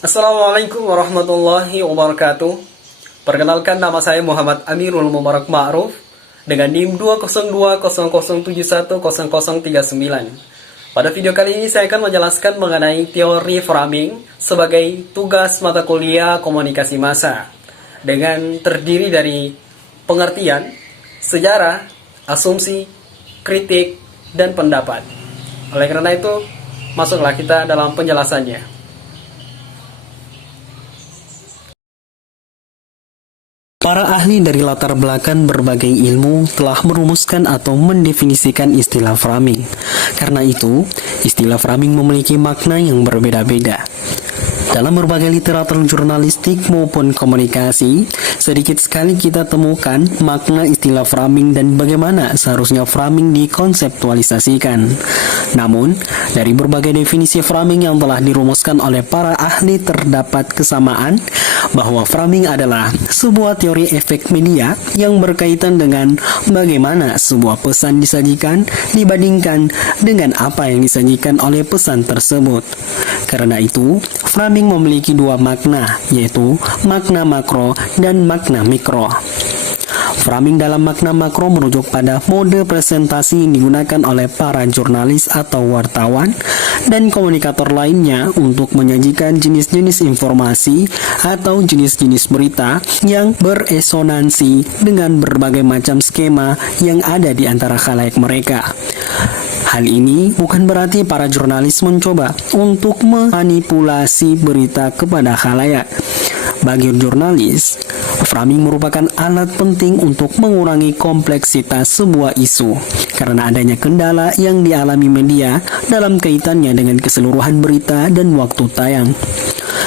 Assalamualaikum warahmatullahi wabarakatuh. Perkenalkan, nama saya Muhammad Amirul Mubarak Ma'ruf dengan NIM 20200710039. Pada video kali ini saya akan menjelaskan mengenai teori framing sebagai tugas mata kuliah komunikasi massa dengan terdiri dari pengertian, sejarah, asumsi, kritik, dan pendapat. Oleh karena itu, masuklah kita dalam penjelasannya. Para ahli dari latar belakang berbagai ilmu telah merumuskan atau mendefinisikan istilah framing. Karena itu, istilah framing memiliki makna yang berbeda-beda. Dalam berbagai literatur jurnalistik maupun komunikasi, sedikit sekali kita temukan makna istilah framing dan bagaimana seharusnya framing dikonseptualisasikan. Namun, dari berbagai definisi framing yang telah dirumuskan oleh para ahli terdapat kesamaan bahwa framing adalah sebuah teori efek media yang berkaitan dengan bagaimana sebuah pesan disajikan dibandingkan dengan apa yang disajikan oleh pesan tersebut. Karena itu, framing memiliki dua makna, yaitu makna makro dan makna mikro. Framing dalam makna makro merujuk pada mode presentasi yang digunakan oleh para jurnalis atau wartawan dan komunikator lainnya untuk menyajikan jenis-jenis informasi atau jenis-jenis berita yang beresonansi dengan berbagai macam skema yang ada di antara khalayak mereka. Hal ini bukan berarti para jurnalis mencoba untuk memanipulasi berita kepada khalayak. Bagi jurnalis, framing merupakan alat penting untuk mengurangi kompleksitas sebuah isu karena adanya kendala yang dialami media dalam kaitannya dengan keseluruhan berita dan waktu tayang.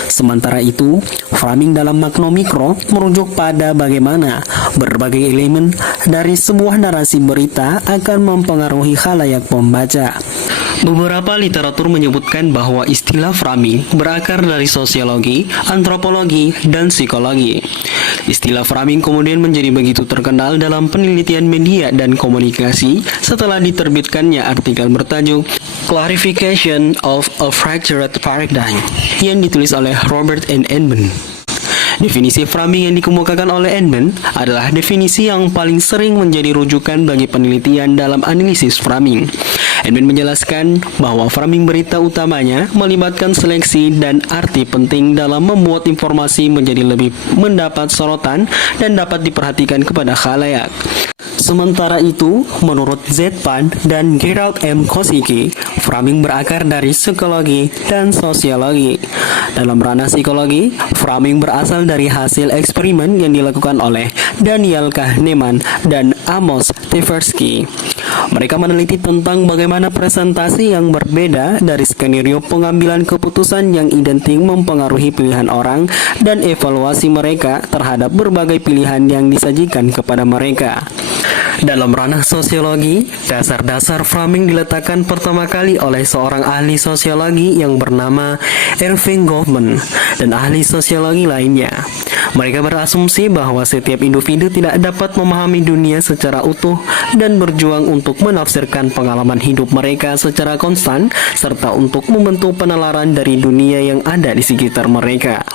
Sementara itu, framing dalam makna mikro merujuk pada bagaimana berbagai elemen dari sebuah narasi berita akan mempengaruhi khalayak pembaca. Beberapa literatur menyebutkan bahwa istilah framing berakar dari sosiologi, antropologi, dan psikologi. Istilah framing kemudian menjadi begitu terkenal dalam penelitian media dan komunikasi setelah diterbitkannya artikel bertajuk Clarification of a Fractured Paradigm yang ditulis oleh Robert N. Enman. Definisi framing yang dikemukakan oleh Enman adalah definisi yang paling sering menjadi rujukan bagi penelitian dalam analisis framing. Enman menjelaskan bahwa framing berita utamanya melibatkan seleksi dan arti penting dalam membuat informasi menjadi lebih mendapat sorotan dan dapat diperhatikan kepada khalayak. Sementara itu, menurut Zetpan dan Gerald M. Kosicki, framing berakar dari psikologi dan sosiologi. Dalam ranah psikologi, framing berasal dari hasil eksperimen yang dilakukan oleh Daniel Kahneman dan Amos Tversky. Mereka meneliti tentang bagaimana presentasi yang berbeda dari skenario pengambilan keputusan yang identik mempengaruhi pilihan orang dan evaluasi mereka terhadap berbagai pilihan yang disajikan kepada mereka. Dalam ranah sosiologi, dasar-dasar framing diletakkan pertama kali oleh seorang ahli sosiologi yang bernama Erving Goffman dan ahli sosiologi lainnya. Mereka berasumsi bahwa setiap individu tidak dapat memahami dunia secara utuh dan berjuang untuk menafsirkan pengalaman hidup mereka secara konstan serta untuk membentuk penalaran dari dunia yang ada di sekitar mereka.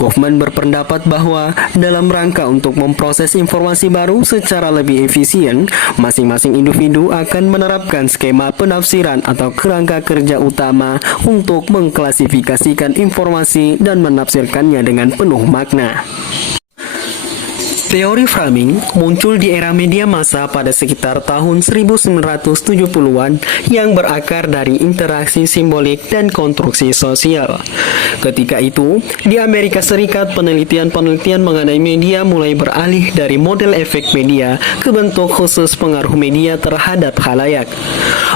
Goffman berpendapat bahwa dalam rangka untuk memproses informasi baru secara lebih efisien, masing-masing individu akan menerapkan skema penafsiran atau kerangka kerja utama untuk mengklasifikasikan informasi dan menafsirkannya dengan penuh makna. Teori framing muncul di era media massa pada sekitar tahun 1970-an yang berakar dari interaksi simbolik dan konstruksi sosial. Ketika itu, di Amerika Serikat penelitian-penelitian mengenai media mulai beralih dari model efek media ke bentuk khusus pengaruh media terhadap khalayak.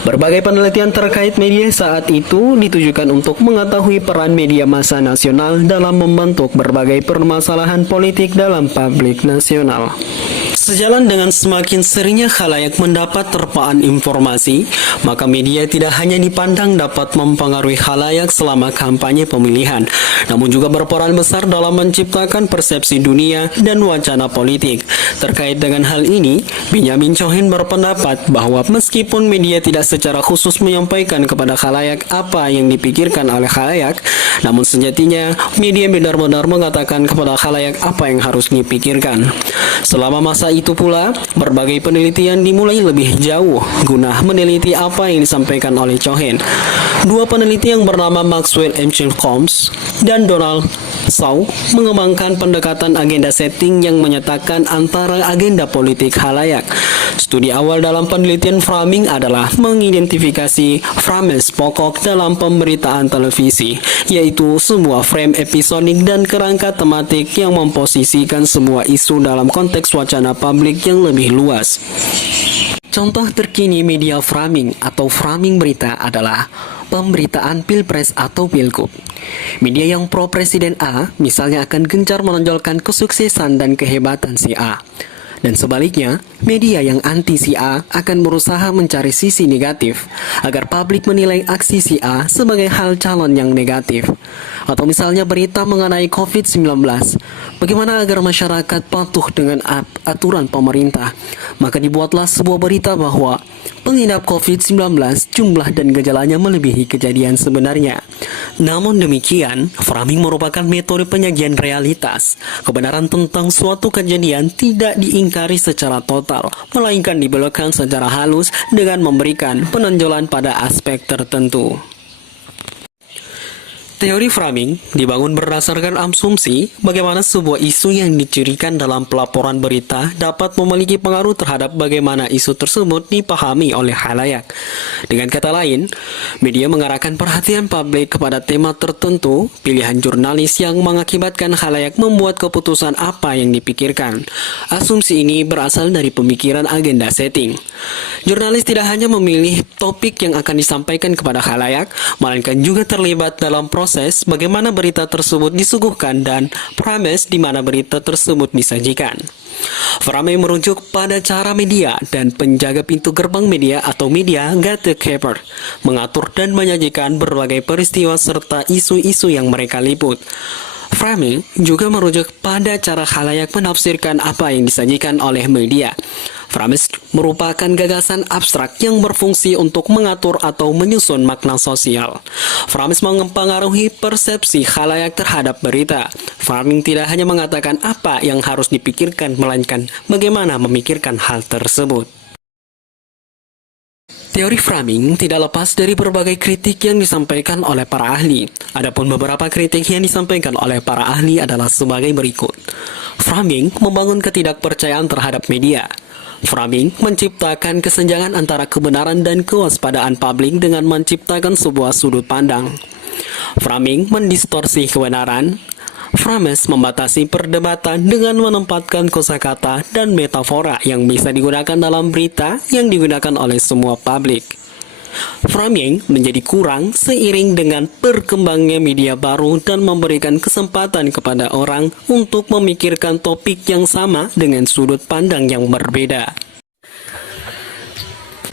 Berbagai penelitian terkait media saat itu ditujukan untuk mengetahui peran media massa nasional dalam membentuk berbagai permasalahan politik dalam publik nasional. Sejalan dengan semakin seringnya khalayak mendapat terpaan informasi, maka media tidak hanya dipandang dapat mempengaruhi khalayak selama kampanye pemilihan, namun juga berperan besar dalam menciptakan persepsi dunia dan wacana politik. Terkait dengan hal ini, Benyamin Cohen berpendapat bahwa meskipun media tidak secara khusus menyampaikan kepada khalayak apa yang dipikirkan oleh khalayak, namun sejatinya media benar-benar mengatakan kepada khalayak apa yang harus dipikirkan. Selama masa itu pula, berbagai penelitian dimulai lebih jauh guna meneliti apa yang disampaikan oleh Cohen. Dua peneliti yang bernama Maxwell M. Combs dan Donald Shaw mengembangkan pendekatan agenda setting yang menyatakan antara agenda politik khalayak. Studi awal dalam penelitian framing adalah mengidentifikasi frames pokok dalam pemberitaan televisi, yaitu sebuah frame episodik dan kerangka tematik yang memposisikan semua isu dalam konteks wacana publik yang lebih luas. Contoh terkini media framing atau framing berita adalah pemberitaan Pilpres atau Pilgub. Media yang pro Presiden A misalnya akan gencar menonjolkan kesuksesan dan kehebatan si A. Dan sebaliknya, media yang anti si A akan berusaha mencari sisi negatif agar publik menilai aksi si A sebagai hal calon yang negatif. Atau misalnya berita mengenai COVID-19, bagaimana agar masyarakat patuh dengan aturan pemerintah? Maka dibuatlah sebuah berita bahwa pengidap COVID-19 jumlah dan gejalanya melebihi kejadian sebenarnya. Namun demikian, framing merupakan metode penyajian realitas. Kebenaran tentang suatu kejadian tidak diingkari secara total, melainkan dibelokkan secara halus dengan memberikan penonjolan pada aspek tertentu. Teori framing dibangun berdasarkan asumsi bagaimana sebuah isu yang dicirikan dalam pelaporan berita dapat memiliki pengaruh terhadap bagaimana isu tersebut dipahami oleh khalayak. Dengan kata lain, media mengarahkan perhatian publik kepada tema tertentu, pilihan jurnalis yang mengakibatkan khalayak membuat keputusan apa yang dipikirkan. Asumsi ini berasal dari pemikiran agenda setting. Jurnalis tidak hanya memilih topik yang akan disampaikan kepada khalayak, melainkan juga terlibat dalam proses bagaimana berita tersebut disuguhkan dan premis di mana berita tersebut disajikan. Framing merujuk pada cara media dan penjaga pintu gerbang media atau media gatekeeper mengatur dan menyajikan berbagai peristiwa serta isu-isu yang mereka liput. Framing juga merujuk pada cara khalayak menafsirkan apa yang disajikan oleh media. Framing merupakan gagasan abstrak yang berfungsi untuk mengatur atau menyusun makna sosial. Framing mempengaruhi persepsi khalayak terhadap berita. Framing tidak hanya mengatakan apa yang harus dipikirkan, melainkan bagaimana memikirkan hal tersebut. Teori framing tidak lepas dari berbagai kritik yang disampaikan oleh para ahli. Adapun beberapa kritik yang disampaikan oleh para ahli adalah sebagai berikut. Framing membangun ketidakpercayaan terhadap media. Framing menciptakan kesenjangan antara kebenaran dan kewaspadaan publik dengan menciptakan sebuah sudut pandang. Framing mendistorsi kebenaran. Frames membatasi perdebatan dengan menempatkan kosakata dan metafora yang bisa digunakan dalam berita yang digunakan oleh semua publik. Framing menjadi kurang seiring dengan berkembangnya media baru dan memberikan kesempatan kepada orang untuk memikirkan topik yang sama dengan sudut pandang yang berbeda.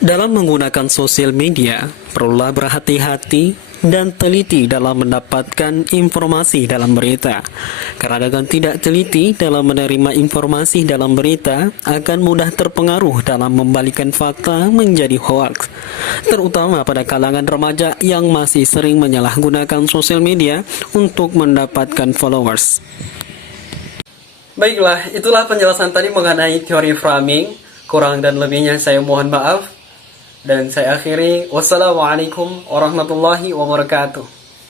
Dalam menggunakan sosial media, perlulah berhati-hati dan teliti dalam mendapatkan informasi dalam berita. Karena dengan tidak teliti dalam menerima informasi dalam berita, akan mudah terpengaruh dalam membalikkan fakta menjadi hoaks. Terutama pada kalangan remaja yang masih sering menyalahgunakan sosial media untuk mendapatkan followers. Baiklah, itulah penjelasan tadi mengenai teori framing. Kurang dan lebihnya saya mohon maaf. Dan saya akhiri, wassalamualaikum warahmatullahi wabarakatuh.